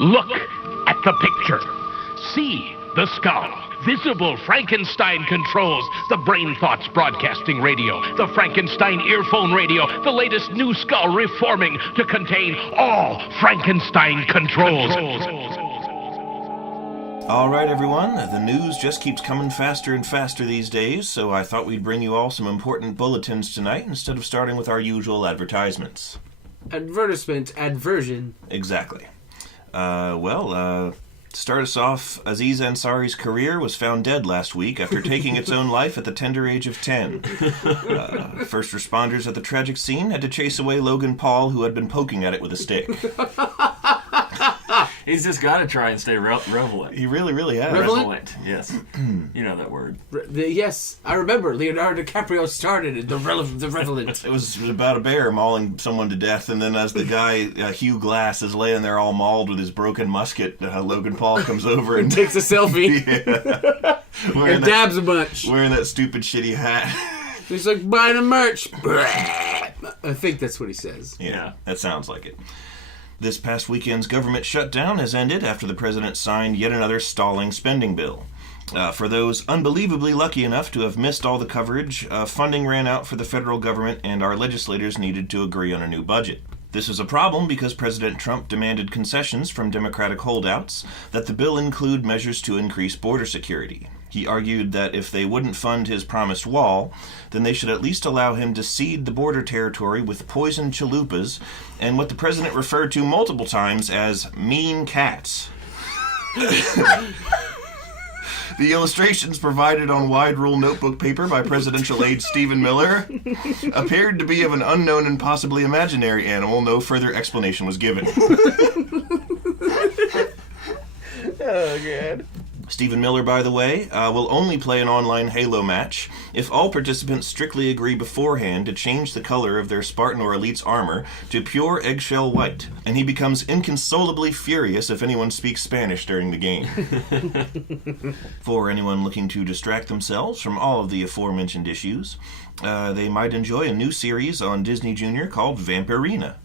Look at the picture. See the skull. Visible Frankenstein controls. The Brain Thoughts broadcasting radio. The Frankenstein earphone radio. The latest new skull reforming to contain all Frankenstein controls. All right, everyone. The news just keeps coming faster and faster these days, so I thought we'd bring you all some important bulletins tonight instead of starting with our usual advertisements. Adversion. Exactly. To start us off, Aziz Ansari's career was found dead last week after taking its own life at the tender age of 10. First responders at the tragic scene had to chase away Logan Paul, who had been poking at it with a stick. He's just got to try and stay relevant. He really has. Relevant, yes. You know that word. Yes, I remember. Leonardo DiCaprio started it, the relevant. It was about a bear mauling someone to death, and then as the guy, Hugh Glass, is laying there all mauled with his broken musket, Logan Paul comes over and takes a selfie. Yeah. And dabs a bunch. Wearing that stupid shitty hat. He's like, buy the merch. I think that's what he says. Yeah, that sounds like it. This past weekend's government shutdown has ended after the president signed yet another stalling spending bill. For those unbelievably lucky enough to have missed all the coverage, funding ran out for the federal government and our legislators needed to agree on a new budget. This was a problem because President Trump demanded concessions from Democratic holdouts that the bill include measures to increase border security. He argued that if they wouldn't fund his promised wall, then they should at least allow him to seed the border territory with poison chalupas and what the president referred to multiple times as mean cats. The illustrations provided on wide rule notebook paper by presidential aide Stephen Miller appeared to be of an unknown and possibly imaginary animal. No further explanation was given. Oh, God. Stephen Miller, by the way, will only play an online Halo match if all participants strictly agree beforehand to change the color of their Spartan or Elite's armor to pure eggshell white, and he becomes inconsolably furious if anyone speaks Spanish during the game. For anyone looking to distract themselves from all of the aforementioned issues, they might enjoy a new series on Disney Junior called Vampirina.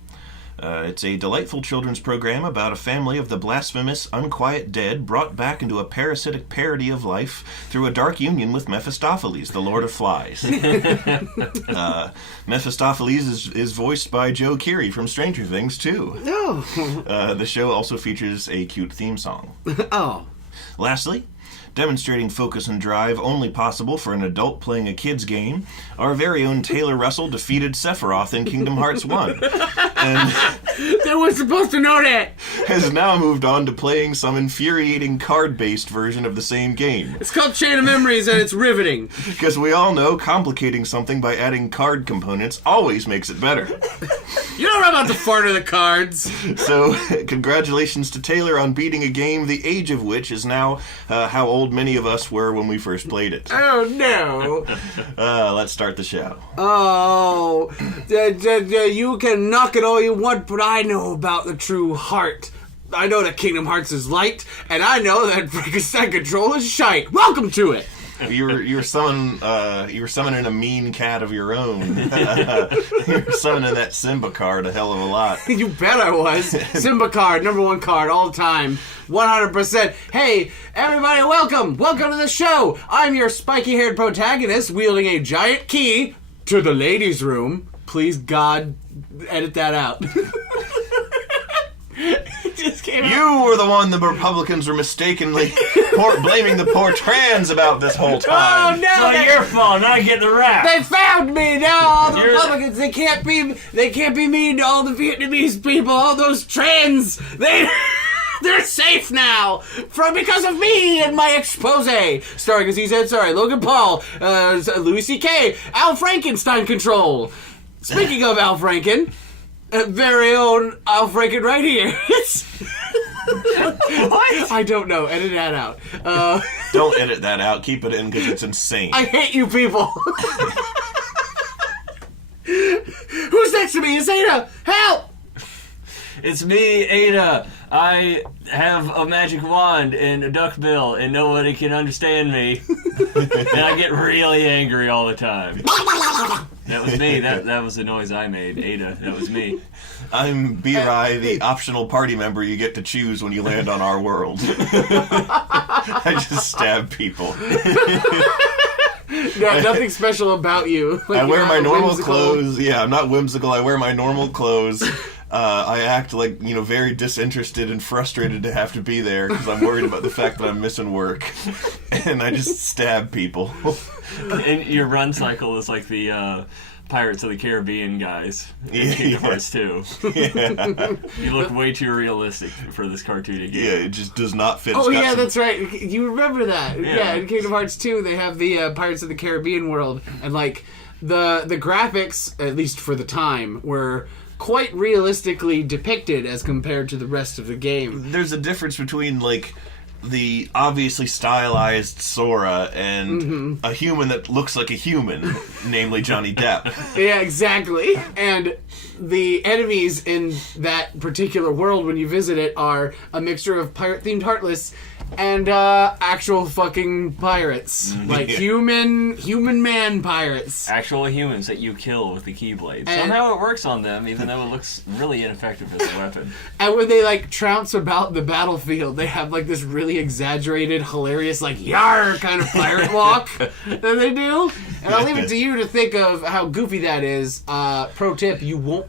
It's a delightful children's program about a family of the blasphemous, unquiet dead brought back into a parasitic parody of life through a dark union with Mephistopheles, the Lord of Flies. Mephistopheles is voiced by Joe Keery from Stranger Things, too. Oh. The show also features a cute theme song. Oh. Lastly, demonstrating focus and drive only possible for an adult playing a kid's game, our very own Taylor Russell defeated Sephiroth in Kingdom Hearts 1. And they were supposed to know that! Has now moved on to playing some infuriating card-based version of the same game. It's called Chain of Memories and it's riveting. Because we all know complicating something by adding card components always makes it better. You don't know about the fart of the cards. So, congratulations to Taylor on beating a game the age of which is now how old many of us were when we first played it. Oh, no. Let's start the show. Oh, you can knock it all you want, but I know about the true heart. I know that Kingdom Hearts is light, and I know that Frankenstein Control is shite. Welcome to it. You were summoning a mean cat of your own. You were summoning that Simba card a hell of a lot. You bet I was. Simba card, #1 card all the time. 100%. Hey, everybody, welcome. Welcome to the show. I'm your spiky-haired protagonist wielding a giant key to the ladies' room. Please, God, edit that out. Just came out. You were the one the Republicans were mistakenly blaming the poor trans about this whole time. Oh, no! It's not your fault, and I get the rap. They found me! Now all the Republicans, they can't be mean to all the Vietnamese people, all those trans. They're safe now because of me and my expose. Starring Aziz Ansari, Logan Paul, Louis C.K., Al Frankenstein Control. Speaking of Al Franken, very own Al Franken right here. What? I don't know. Edit that out. Don't edit that out. Keep it in because it's insane. I hate you people. Who's next to me? It's Ada. Help! It's me, Ada. I have a magic wand and a duck bill, and nobody can understand me. And I get really angry all the time. That was me. That was the noise I made. Ada, that was me. I'm B-Rai, the optional party member you get to choose when you land on our world. I just stab people. Yeah, nothing special about you. Like, I wear my normal whimsical clothes. Yeah, I'm not whimsical. I wear my normal clothes. I act like, very disinterested and frustrated to have to be there because I'm worried about the fact that I'm missing work. And I just stab people. And your run cycle is like the Pirates of the Caribbean guys in Kingdom Hearts 2. Yeah. You look way too realistic for this cartoon again. Yeah, it just does not fit. Oh, yeah, that's right. You remember that. Yeah. In Kingdom Hearts 2, they have the Pirates of the Caribbean world, and, like, the graphics, at least for the time, were quite realistically depicted as compared to the rest of the game. There's a difference between, like, the obviously stylized Sora and a human that looks like a human, namely Johnny Depp. Yeah, exactly. And the enemies in that particular world, when you visit it, are a mixture of pirate-themed Heartless and actual fucking pirates. Like human man pirates. Actual humans that you kill with the Keyblade. And somehow it works on them, even though it looks really ineffective as a weapon. And when they, like, trounce about the battlefield, they have, like, this really exaggerated, hilarious, like, yar kind of pirate walk that they do. And I'll leave it to you to think of how goofy that is. Pro tip, you won't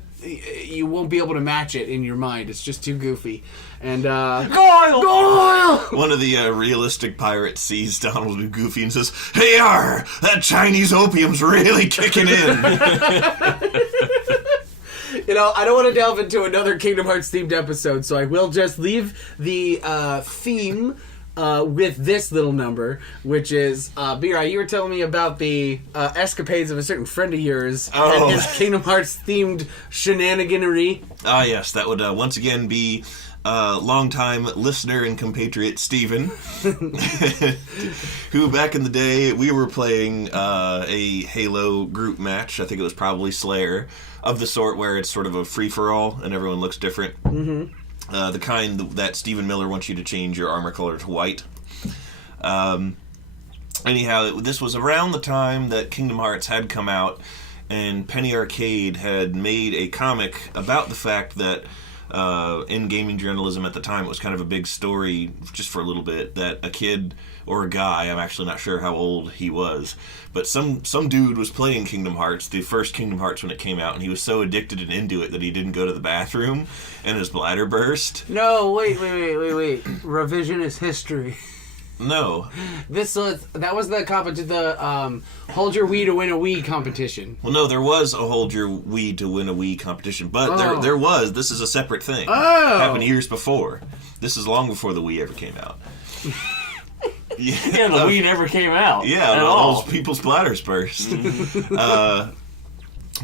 be able to match it in your mind. It's just too goofy. And, Goyle! One of the realistic pirates sees Donald and Goofy and says, "Hey, that Chinese opium's really kicking in." I don't want to delve into another Kingdom Hearts themed episode, so I will just leave the theme with this little number, which is, B-Rai, you were telling me about the escapades of a certain friend of yours and his Kingdom Hearts themed shenaniganery. Ah, yes, that would once again be longtime listener and compatriot Steven, who back in the day we were playing a Halo group match. I think it was probably Slayer, of the sort where it's sort of a free-for-all and everyone looks different. Mm-hmm. The kind that Stephen Miller wants you to change your armor color to white. Anyhow, this was around the time that Kingdom Hearts had come out, and Penny Arcade had made a comic about the fact that in gaming journalism at the time, it was kind of a big story, just for a little bit, that a kid or a guy, I'm actually not sure how old he was, but some dude was playing Kingdom Hearts, the first Kingdom Hearts when it came out, and he was so addicted and into it that he didn't go to the bathroom, and his bladder burst. No, wait. Revisionist history. No. That was the Hold Your Wii to Win a Wii competition. Well, no, there was a Hold Your Wii to Win a Wii competition, but there was. This is a separate thing. Oh. Happened years before. This is long before the Wii ever came out. Yeah, the Wii never came out. Yeah, at all all. those people's bladders burst.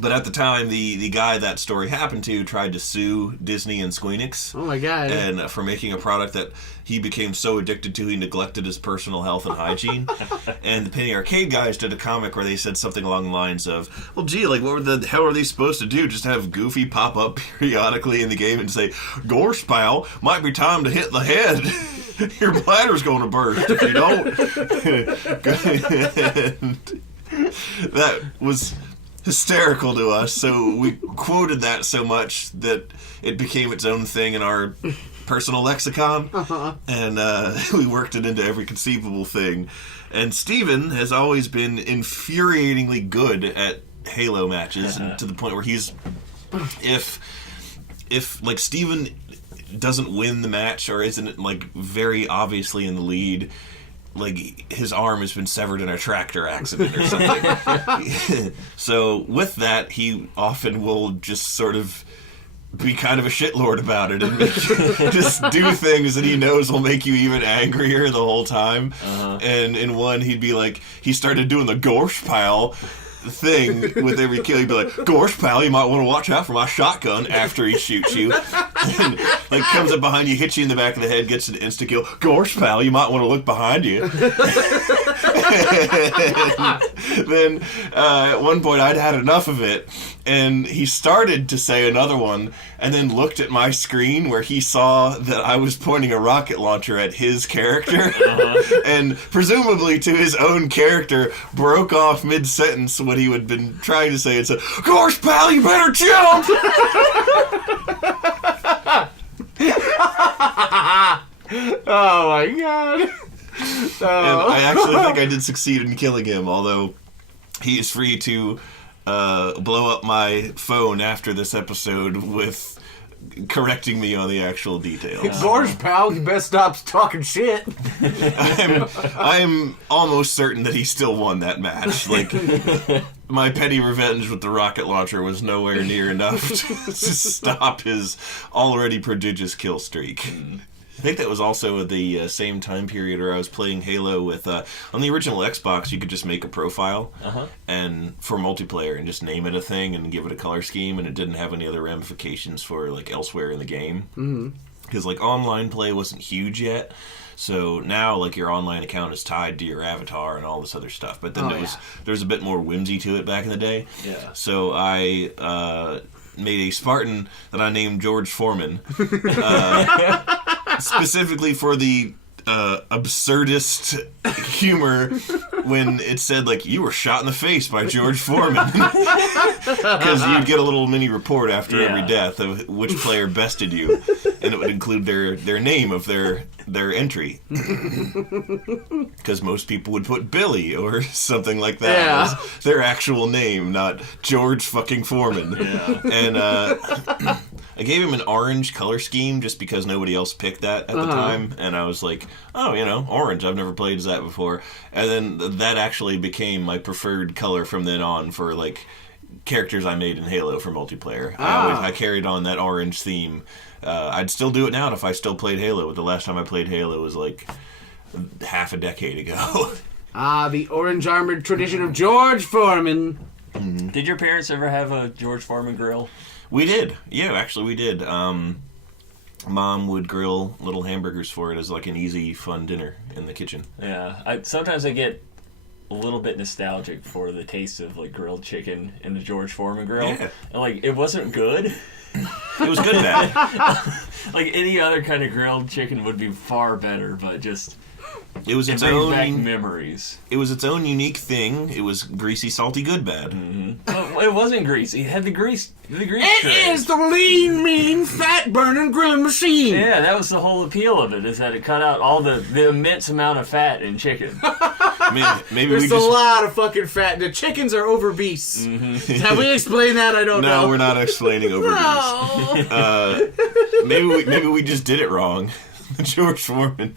But at the time, the guy that story happened to tried to sue Disney and Squeenix. Oh my god. And for making a product that he became so addicted to, he neglected his personal health and hygiene. And the Penny Arcade guys did a comic where they said something along the lines of, well, gee, like, what the hell are they supposed to do? Just have Goofy pop up periodically in the game and say, "Gorsh, pal, might be time to hit the head. Your bladder's going to burst if you don't." And that was hysterical to us, so we quoted that so much that it became its own thing in our personal lexicon, and we worked it into every conceivable thing. And Steven has always been infuriatingly good at Halo matches, to the point where he's, if like Steven doesn't win the match or isn't like very obviously in the lead, like his arm has been severed in a tractor accident or something. So with that, he often will just sort of be kind of a shitlord about it and just do things that he knows will make you even angrier the whole time. And in one, he'd be like, he started doing the Gorsh pile thing with every kill. He'd be like, "Gorsh, pal, you might want to watch out for my shotgun," after he shoots you. And, like, comes up behind you, hits you in the back of the head, gets an insta kill. "Gorsh, pal, you might want to look behind you." Then at one point I'd had enough of it, and he started to say another one, and then looked at my screen where he saw that I was pointing a rocket launcher at his character, and presumably to his own character, broke off mid-sentence what he had been trying to say and said, "Of course, pal, you better jump!" Oh my god. And I actually think I did succeed in killing him, although he is free to blow up my phone after this episode with correcting me on the actual details. Gorge, pal, you best stop talking shit. I'm almost certain that he still won that match. Like, my petty revenge with the rocket launcher was nowhere near enough to stop his already prodigious kill streak. I think that was also at the same time period where I was playing Halo with, on the original Xbox, you could just make a profile and for multiplayer and just name it a thing and give it a color scheme, and it didn't have any other ramifications for like elsewhere in the game. Because like online play wasn't huge yet. So now, like, your online account is tied to your avatar and all this other stuff. But then there was a bit more whimsy to it back in the day. Yeah. So I made a Spartan that I named George Foreman. Specifically for the absurdist humor when it said, like, you were shot in the face by George Foreman. Because you'd get a little mini report after every death of which player bested you, and it would include their name of their entry. Because most people would put Billy or something like that as their actual name, not George fucking Foreman. And I gave him an orange color scheme just because nobody else picked that at the time, and I was like, oh, you know, orange, I've never played as that before. And then that actually became my preferred color from then on for, like, characters I made in Halo for multiplayer. I carried on that orange theme. I'd still do it now if I still played Halo, but the last time I played Halo was, like, half a decade ago. The orange armored tradition of George Foreman. Did your parents ever have a George Foreman grill? We did. Yeah, actually we did. Mom would grill little hamburgers for it as like an easy, fun dinner in the kitchen. Yeah. Sometimes I get a little bit nostalgic for the taste of like grilled chicken in the George Foreman grill. Yeah. And like, it wasn't good. It was good bad. Like any other kind of grilled chicken would be far better, but just... It was its own back memories. It was its own unique thing. It was greasy, salty, good, bad. Well, it wasn't greasy. It had the grease. It is the lean, mean, fat-burning grill machine. Yeah, that was the whole appeal of it. Is that it cut out all the immense amount of fat in chicken. Maybe There's a lot of fucking fat. The chickens are over beasts. Have we explained that? I don't know. No, we're not explaining over beasts. Maybe we just did it wrong. George Foreman.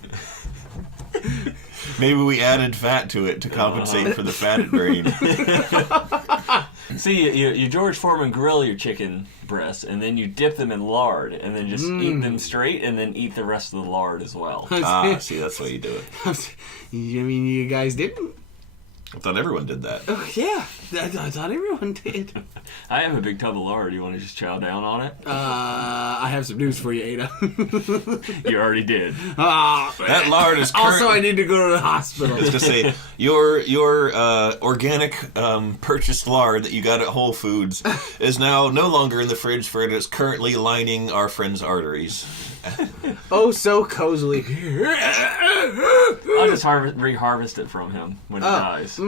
Maybe we added fat to it to compensate for the fatted brain. See, you George Foreman grill your chicken breasts, and then you dip them in lard, and then just eat them straight, and then eat the rest of the lard as well. See, that's why you do it. You mean you guys didn't? I thought everyone did that. Oh, yeah, I thought everyone did. I have a big tub of lard. You want to just chow down on it? I have some news for you, Ada. You already did. That lard is Also, I need to go to the hospital. Let's just say, your organic purchased lard that you got at Whole Foods is now no longer in the fridge, for it is currently lining our friend's arteries. Oh, so cozily. I'll just re-harvest it from him when he dies.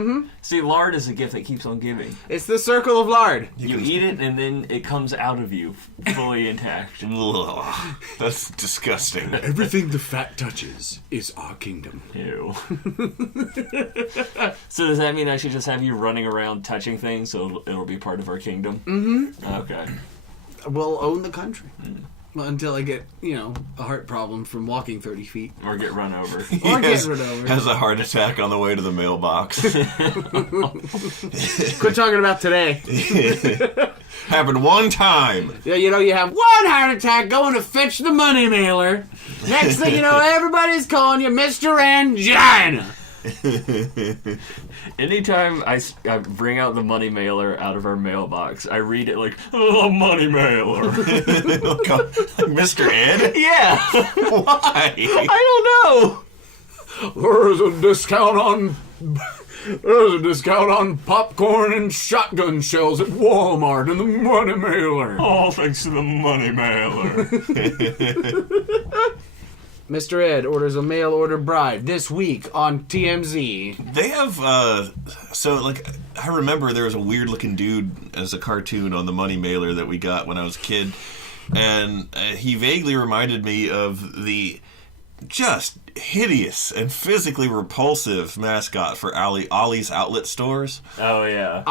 See, lard is a gift that keeps on giving. It's the circle of lard. You eat it, and then it comes out of you fully intact. Ugh, that's disgusting. Everything the fat touches is our kingdom. Ew. So does that mean I should just have you running around touching things so it'll be part of our kingdom? Okay. We'll own the country. Well, until I get, a heart problem from walking 30 feet. Or get run over. Or get run over. Has a heart attack on the way to the mailbox. Quit talking about today. Happened one time. Yeah, you have one heart attack going to fetch the money mailer. Next thing you know, everybody's calling you Mr. Angina. Anytime I bring out the money mailer out of our mailbox, I read it like, oh, money mailer. Mr. Ed? Yeah. Why? I don't know. There is a discount on There's a discount on popcorn and shotgun shells at Walmart and the Money Mailer. Oh, thanks to the Money Mailer. Mr. Ed orders a mail order bride this week on TMZ. They have, I remember there was a weird looking dude as a cartoon on the Money Mailer that we got when I was a kid, and he vaguely reminded me of the just hideous and physically repulsive mascot for Ollie's outlet stores. Oh, yeah.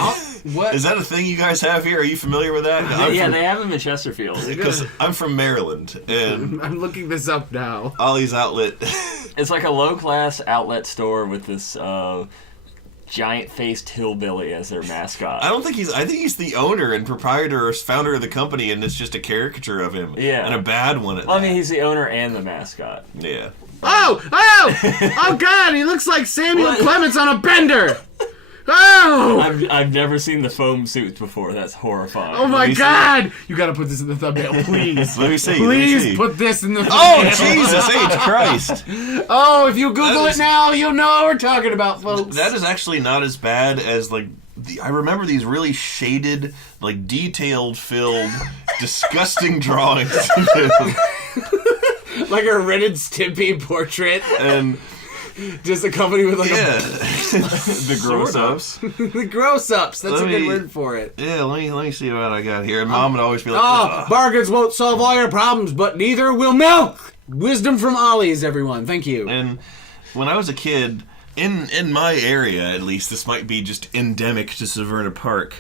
What? Is that a thing you guys have here? Are you familiar with that? Yeah, they have them in Chesterfield. Because I'm from Maryland, and I'm looking this up now. Ollie's outlet. It's like a low-class outlet store with this giant-faced hillbilly as their mascot. I think he's the owner and proprietor or founder of the company, and it's just a caricature of him. Yeah. And a bad one at Well, I that. mean, he's the owner and the mascot. Yeah. Oh God, he looks like Samuel Clements on a bender. Oh! I've never seen the foam suits before. That's horrifying. Oh my God! You gotta put this in the thumbnail, please. Let me see. Please put this in the thumbnail. Oh, Jesus H. Christ. Oh, if you Google it now, you'll know what we're talking about, folks. That is actually not as bad as, I remember these really shaded, detailed-filled, disgusting drawings. Like a Ren and Stimpy portrait. And... just accompanied with the gross-ups. The gross-ups. That's a good word for it. Yeah, let me see what I got here. And Mom would always be like, bargains won't solve all your problems, but neither will milk. Wisdom from Ollie's, everyone. Thank you. And when I was a kid, in my area at least, this might be just endemic to Severna Park,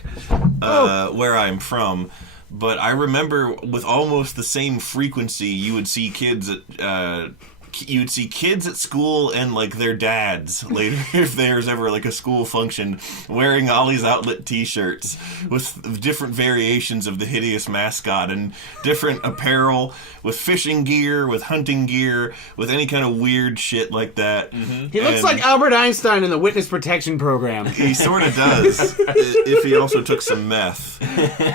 where I'm from. But I remember with almost the same frequency, you would see kids at school and their dads later, if there's ever a school function, wearing Ollie's Outlet t-shirts with different variations of the hideous mascot and different apparel, with fishing gear, with hunting gear, with any kind of weird shit like that. Mm-hmm. He looks like Albert Einstein in the Witness Protection Program. He sort of does, if he also took some meth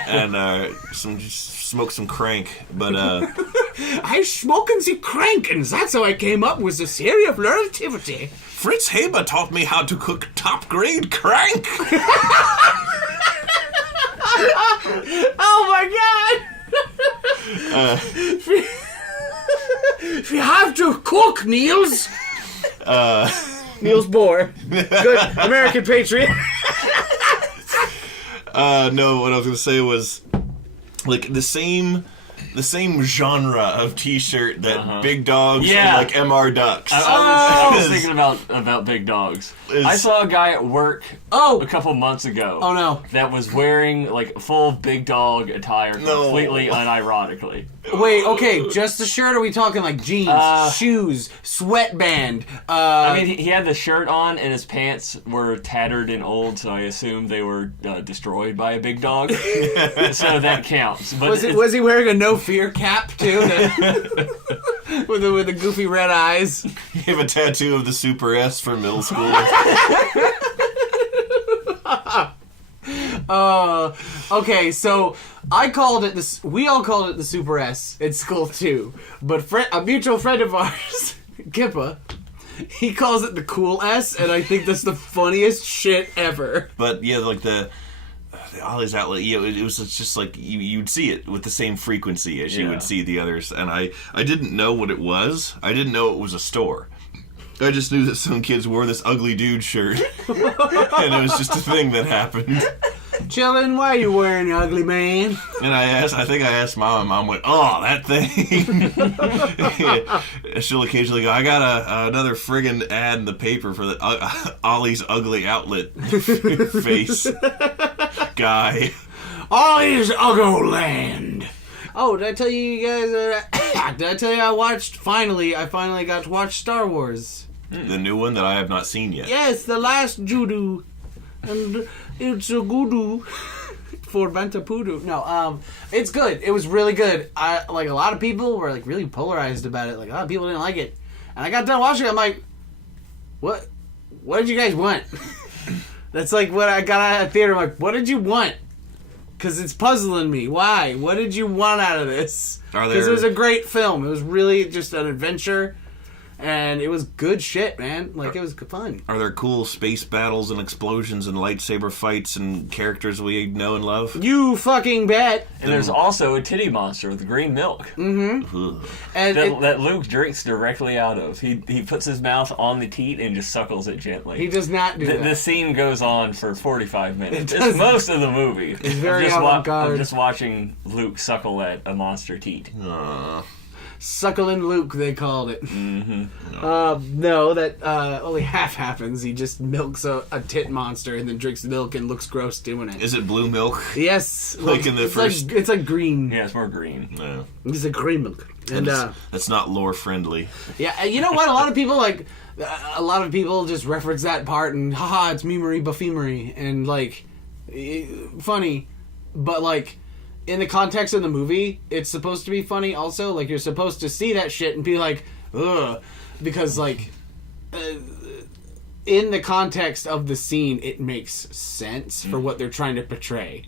and smoked some crank, but I smoking the crankins. That's how I came up with the theory of relativity. Fritz Haber taught me how to cook top-grade crank. Oh my God! If you have to cook, Niels. Niels Bohr, good American patriot. No, what I was gonna say was the same genre of t-shirt that Big Dogs and MR Ducks. I was thinking about Big Dogs. I saw a guy at work a couple months ago. Oh no! That was wearing full Big Dog attire completely unironically. Wait, okay, just the shirt? Or are we talking jeans, shoes, sweatband? I mean, he had the shirt on and his pants were tattered and old, so I assume they were destroyed by a big dog. So that counts. But was he wearing a no fear cap too? with the goofy red eyes. You have a tattoo of the Super S for middle school. Okay, so we all called it the Super S in school too, but a mutual friend of ours, Kippa, he calls it the Cool S, and I think that's the funniest shit ever. But yeah, the Ollie's Outlet, it was just you'd see it with the same frequency as you would see the others, and I didn't know what it was. I didn't know it was a store. I just knew that some kids wore this ugly dude shirt, and it was just a thing that happened. Chillin', why are you wearing ugly, man? And I think I asked Mom, and Mom went, "Oh, that thing." She'll occasionally go, "I got another friggin' ad in the paper for the Ollie's Ugly Outlet face guy." Ollie's Uggoland. Oh, did I tell you guys? Did I tell you I finally got to watch Star Wars? The new one that I have not seen yet. Yes, The Last Judo. And it's a goodoo for Bantapudu. No, it's good. It was really good. A lot of people were really polarized about it. A lot of people didn't like it. And I got done watching it. I'm like, what did you guys want? That's what I got out of the theater. I'm like, what did you want? Because it's puzzling me. Why? What did you want out of this? Because it was a great film. It was really just an adventure. And it was good shit, man. Like, it was fun. Are there cool space battles and explosions and lightsaber fights and characters we know and love? You fucking bet. And there's also a titty monster with green milk. Mm-hmm. And that Luke drinks directly out of. He puts his mouth on the teat and just suckles it gently. He does not do that. The scene goes on for 45 minutes. It's most of the movie. It's very avant-garde. I'm just watching Luke suckle at a monster teat. Suckling Luke, they called it. Mm-hmm. No, that only half happens. He just milks a tit monster and then drinks milk and looks gross doing it. Is it blue milk? Yes. Like in the first... it's like green. Yeah, it's more green. No. It's like green milk. And that's not lore friendly. Yeah, you know what? A lot of people just reference that part and haha, it's memery buffimery and like funny, but like in the context of the movie, it's supposed to be funny. Also, like you're supposed to see that shit and be like, ugh, because like in the context of the scene, it makes sense for what they're trying to portray.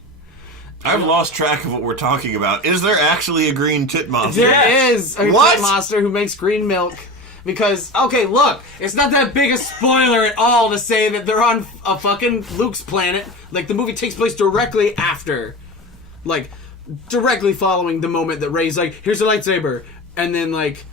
I've lost track of what we're talking about. Is there actually a green tit monster? There is a tit monster who makes green milk. Because, okay, look, it's not that big a spoiler at all to say that they're on a fucking Luke's planet. Like, the movie takes place directly after. Like, directly following the moment that Rey's like, here's a lightsaber. And then, like,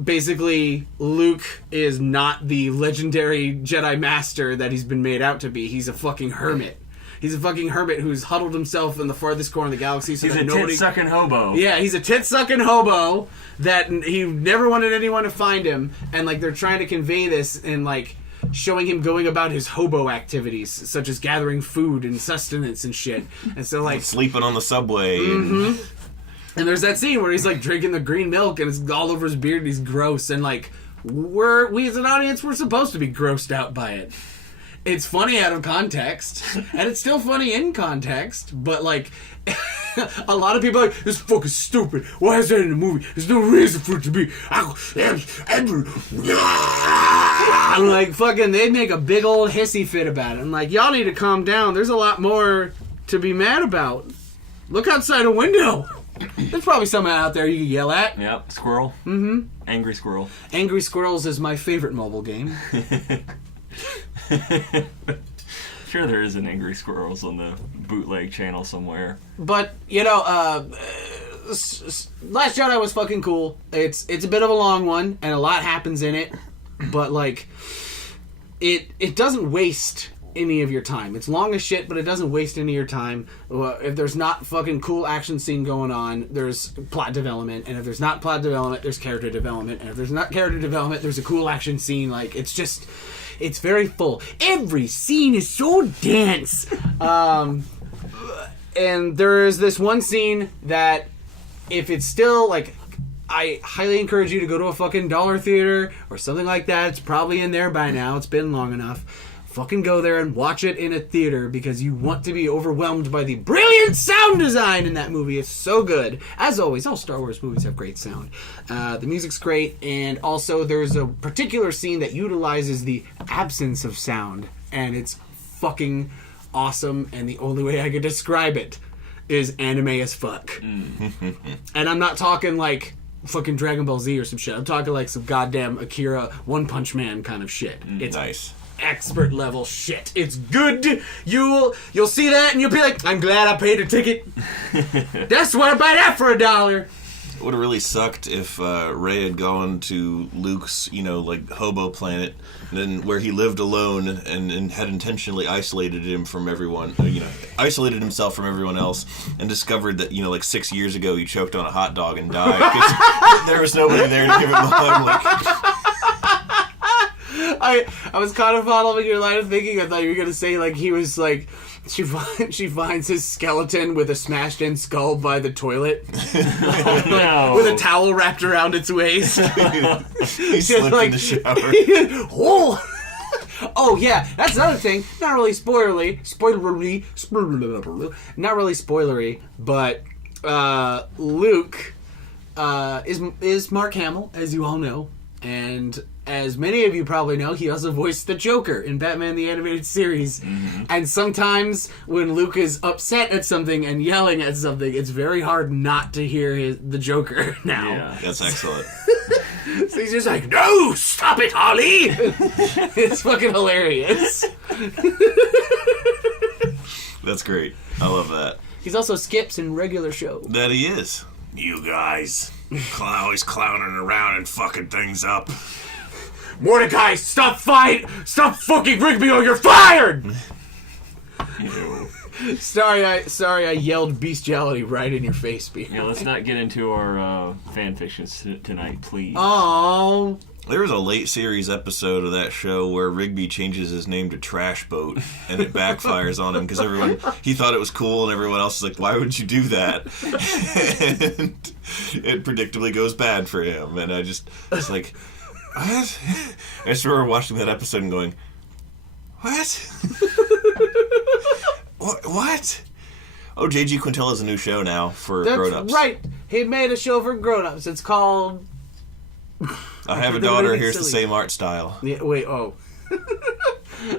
basically, Luke is not the legendary Jedi Master that he's been made out to be. He's a fucking hermit. He's a fucking hermit who's huddled himself in the farthest corner of the galaxy. So he's a tit-sucking hobo. Yeah, he's a tit-sucking hobo that he never wanted anyone to find him. And, like, they're trying to convey this in, like, showing him going about his hobo activities, such as gathering food and sustenance and shit. And so, like... sleeping on the subway. Mm-hmm. And there's that scene where he's, like, drinking the green milk and it's all over his beard and he's gross. And, like, we as an audience, we're supposed to be grossed out by it. It's funny out of context, and it's still funny in context, but, like, a lot of people are like, this is fucking stupid. Why is that in the movie? There's no reason for it to be. I'm like, fucking, they'd make a big old hissy fit about it. I'm like, y'all need to calm down. There's a lot more to be mad about. Look outside a window. There's probably someone out there you can yell at. Yep, squirrel. Mm-hmm. Angry squirrel. Angry Squirrels is my favorite mobile game. Sure there is an Angry Squirrels on the bootleg channel somewhere. But, you know, Last Jedi was fucking cool. It's a bit of a long one, and a lot happens in it, but, like, it doesn't waste any of your time. It's long as shit, but it doesn't waste any of your time. If there's not fucking cool action scene going on, there's plot development, and if there's not plot development, there's character development, and if there's not character development, there's a cool action scene. Like, it's just... it's very full. Every scene is so dense. And there is this one scene that, if it's still, like, I highly encourage you to go to a fucking dollar theater or something like that. It's probably in there by now. It's been long enough. Fucking go there and watch it in a theater because you want to be overwhelmed by the brilliant sound design in that movie. It's so good. As always, all Star Wars movies have great sound. The music's great, and also there's a particular scene that utilizes the absence of sound, and it's fucking awesome, and the only way I could describe it is anime as fuck. And I'm not talking like fucking Dragon Ball Z or some shit. I'm talking like some goddamn Akira One Punch Man kind of shit. It's nice. Expert level shit. It's good. You'll see that and you'll be like, I'm glad I paid a ticket. That's why I buy that for $1. It would have really sucked if Rey had gone to Luke's, like, hobo planet, and then where he lived alone and had intentionally isolated him from everyone, isolated himself from everyone else, and discovered that, like 6 years ago he choked on a hot dog and died because there was nobody there to give him a hug. Like, I was kind of following your line of thinking. I thought you were going to say, like, he was, like, she finds his skeleton with a smashed-in skull by the toilet. Oh, no. With a towel wrapped around its waist. He slipped in the shower. Oh, yeah, that's another thing. Not really spoilery, but Luke is Mark Hamill, as you all know, and as many of you probably know, he also voiced the Joker in Batman the Animated Series. Mm-hmm. And sometimes when Luke is upset at something and yelling at something, it's very hard not to hear the Joker now. Yeah, that's excellent. So he's just like, no, stop it, Holly. It's fucking hilarious. That's great. I love that. He's also Skips in regular show. That he is. You guys, always clowning around and fucking things up. Mordecai, stop fucking Rigby or you're fired! Sorry, I yelled bestiality right in your face, B. Yeah, let's not get into our fan fictions tonight, please. Oh. There was a late series episode of that show where Rigby changes his name to Trash Boat, and it backfires on him because he thought it was cool, and everyone else is like, "Why would you do that?" And it predictably goes bad for him, and it's like, what? I just remember watching that episode and going, what? What? Oh, J.G. Quintel has a new show now for grown-ups. That's right. He made a show for grown-ups. It's called... I Have a Daughter, Here's the Same Art Style. Yeah, wait, oh.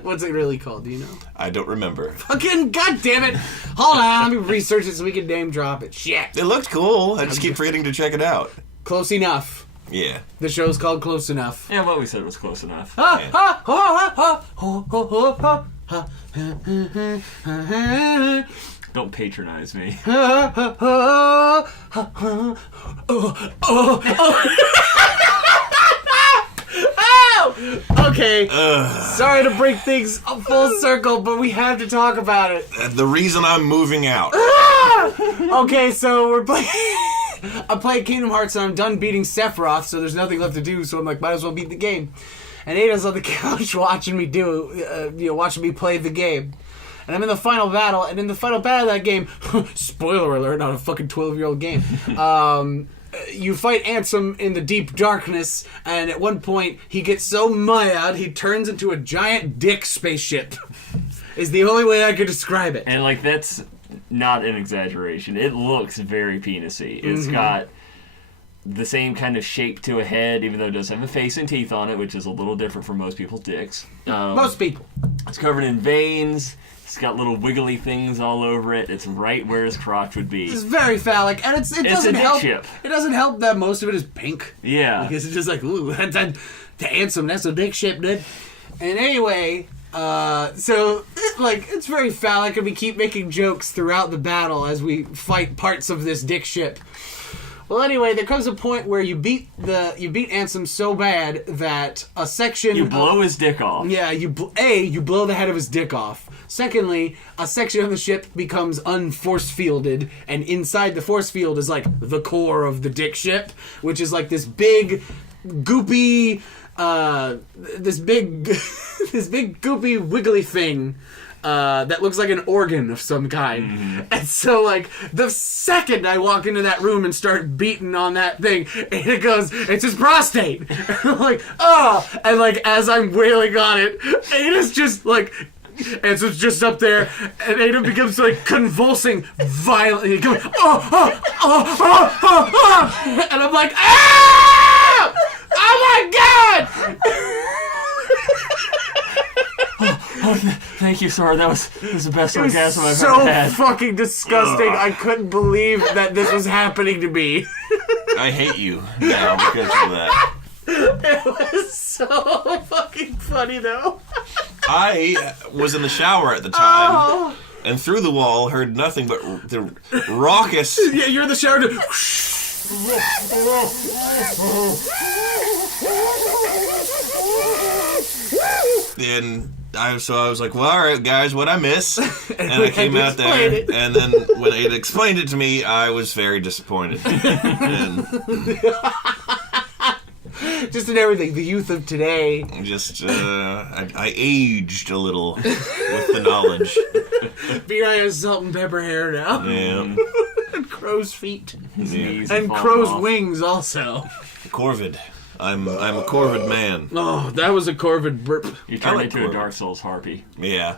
What's it really called? Do you know? I don't remember. Fucking goddamn it! Hold on, let me research it so we can name drop it. Shit. It looked cool. I just keep forgetting to check it out. Close enough. Yeah. The show's called Close Enough. Yeah, what we said was close enough. Don't patronize me. Okay. Sorry to bring things full circle, but we have to talk about it. The reason I'm moving out. Okay, so we're playing... I played Kingdom Hearts and I'm done beating Sephiroth, so there's nothing left to do, so I'm like, might as well beat the game. And Ada's on the couch watching me watching me play the game. And I'm in the final battle, and in the final battle of that game, spoiler alert, not a fucking 12-year-old game, you fight Ansem in the deep darkness, and at one point, he gets so mad, he turns into a giant dick spaceship. Is the only way I could describe it. And, like, that's not an exaggeration. It looks very penis-y. It's got the same kind of shape to a head, even though it does have a face and teeth on it, which is a little different from most people's dicks. Most people. It's covered in veins. It's got little wiggly things all over it. It's right where his crotch would be. It's very phallic, and it doesn't a help. dick ship. It doesn't help that most of it is pink. Yeah. Because it's just like, ooh, to Ansem, that's a dick ship, dude. And anyway, so it's very phallic, and we keep making jokes throughout the battle as we fight parts of this dick ship. Well, anyway, there comes a point where you beat Ansem so bad that a section... You blow his dick off. Yeah, you blow the head of his dick off. Secondly, a section of the ship becomes unforce fielded, and inside the force field is like the core of the dick ship, which is like this big, goopy, this big goopy wiggly thing. That looks like an organ of some kind. Mm-hmm. And so, like, the second I walk into that room and start beating on that thing, and it goes, it's his prostate. And I'm like, oh! And, like, as I'm wailing on it, Ada's just, like... And so it's just up there, and Ada becomes, like, convulsing violently. Going, oh! And I'm like, ah! Oh, my God! Thank you, sorry. That was the best orgasm I've so ever had. Fucking disgusting. I couldn't believe that this was happening to me. I hate you now because of that. It was so fucking funny, though. I was in the shower at the time, and through the wall heard nothing but the raucous... Yeah, you're in the shower. And I was like, well, all right, guys, what'd I miss? And I came out there, it. and then when it explained it to me, I was very disappointed. And just in everything, the youth of today. just, I aged a little with the knowledge. B.I. has salt and pepper hair now. Yeah. And crow's feet. Knees And fall crow's off. wings, also. Corvid. I'm a Corvid man. Oh, that was a Corvid burp. You turned like into a Corvid. Dark Souls harpy. Yeah.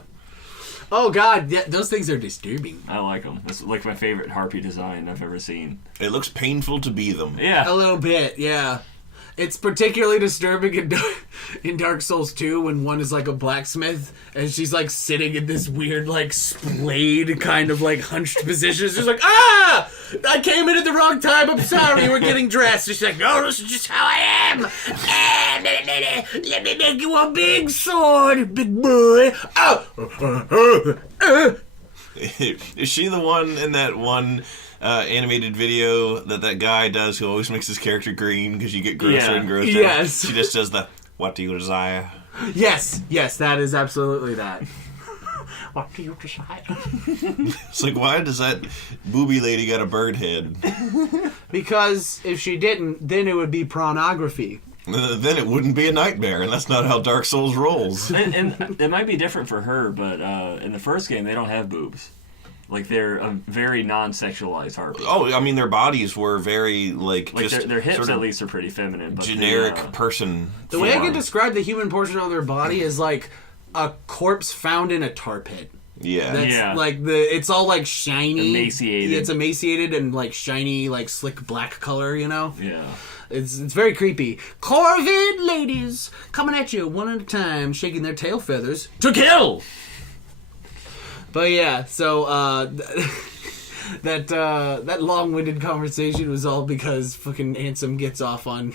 Oh, God, yeah, those things are disturbing. I like them. That's like my favorite harpy design I've ever seen. It looks painful to be them. Yeah. A little bit, yeah. It's particularly disturbing in Dark Souls 2 when one is like a blacksmith and she's like sitting in this weird like splayed kind of like hunched position. She's like, ah! I came in at the wrong time. I'm sorry. We're getting dressed. And she's like, no, this is just how I am. Let me make you a big sword, big boy. Oh! Is she the one in that one animated video that guy does who always makes his character green because you get grosser and grosser? Yes. She just does the, what do you desire? Yes, that is absolutely that. What do you desire? It's like, why does that booby lady got a bird head? Because if she didn't, then it would be pornography. Then it wouldn't be a nightmare, and that's not how Dark Souls rolls. And it might be different for her, but in the first game, they don't have boobs. Like, they're a very non-sexualized harpy. Oh, I mean, their bodies were very, like just their hips, sort of at least, are pretty feminine. But generic person The way I could describe the human portion of their body is like a corpse found in a tar pit. Yeah. That's like it's all like shiny. Emaciated. It's emaciated and like shiny, like slick black color, you know? Yeah. It's very creepy. Corvid ladies coming at you one at a time, shaking their tail feathers to kill! But yeah, so that long-winded conversation was all because fucking Ansem gets off on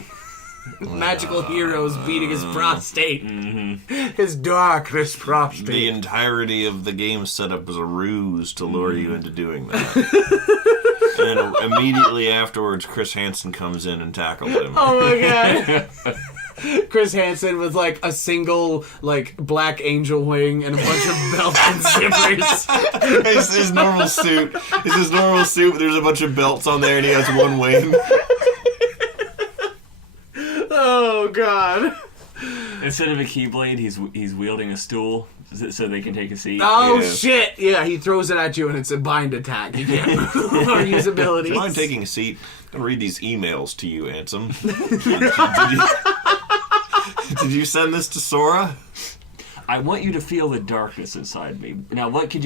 magical heroes beating his prostate. His darkness prostate. The entirety of the game setup was a ruse to lure you into doing that. And then immediately afterwards, Chris Hansen comes in and tackles him. Oh my god. Chris Hansen with like a single like black angel wing and a bunch of belts and zippers. His normal suit. It's his normal suit, but there's a bunch of belts on there and he has one wing. Oh god. Instead of a keyblade, he's wielding a stool so they can take a seat. Oh shit! Yeah, he throws it at you and it's a bind attack. You can't move or use abilities. Do you mind taking a seat? I'm gonna read these emails to you, Ansem. Did you send this to Sora? I want you to feel the darkness inside me. Now, what are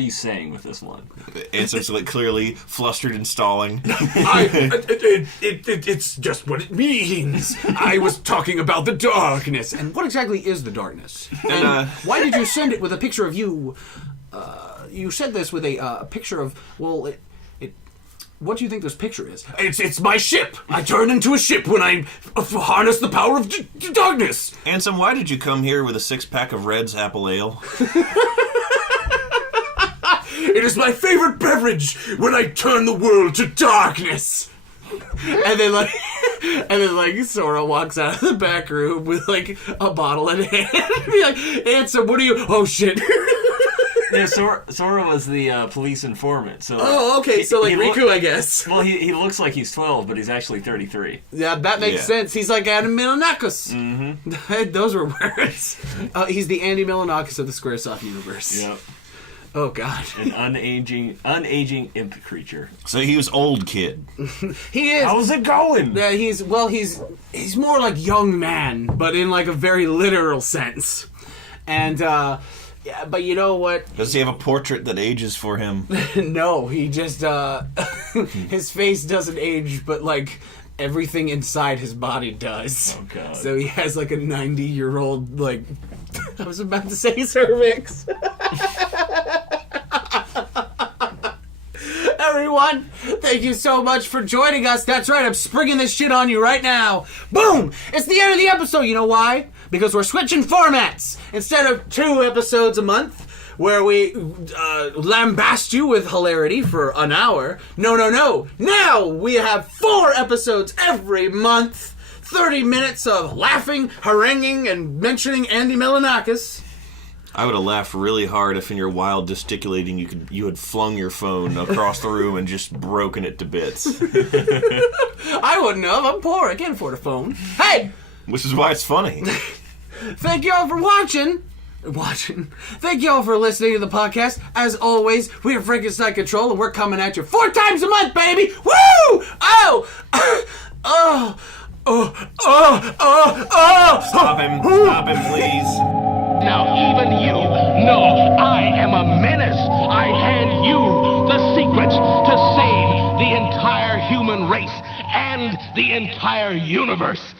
you saying with this one? Ansem's like clearly flustered and stalling. It's just what it means. I was talking about the darkness. And what exactly is the darkness? And why did you send it with a picture of you? You said this with a picture of, well, what do you think this picture is? It's my ship. I turn into a ship when I harness the power of darkness. Ansem, why did you come here with a 6-pack of Red's Apple Ale? It is my favorite beverage when I turn the world to darkness. And then like Sora walks out of the back room with like a bottle in hand. Be like, Ansem, what are you? Oh shit. Yeah, Sora was the police informant. So okay, so like Riku, I guess. Well, he looks like he's 12, but he's actually 33. Yeah, that makes sense. He's like Andy Milonakis. Mm-hmm. Those were words. He's the Andy Milonakis of the Squaresoft universe. Yep. Oh god. An unaging imp creature. So he was old kid. He is. How's it going? He's more like young man, but in like a very literal sense. And yeah, but you know what? Does he have a portrait that ages for him? No, he just his face doesn't age, but like everything inside his body does. Oh god. So he has like a 90-year-old like I was about to say cervix. Everyone, thank you so much for joining us. That's right, I'm springing this shit on you right now. Boom! It's the end of the episode. You know why? Because we're switching formats. Instead of 2 episodes a month, where we lambast you with hilarity for an hour. No. Now we have 4 episodes every month. 30 minutes of laughing, haranguing, and mentioning Andy Milonakis. I would have laughed really hard if in your wild gesticulating you had flung your phone across the room and just broken it to bits. I wouldn't have. I'm poor. I can't afford a phone. Hey! Which is why it's funny. Thank you all for watching. Thank you all for listening to the podcast. As always, we are Frankenstein Control, and we're coming at you 4 times a month, baby! Woo! Oh! Stop him, please. Now even you know I am a menace. I hand you the secrets to save the entire human race and the entire universe.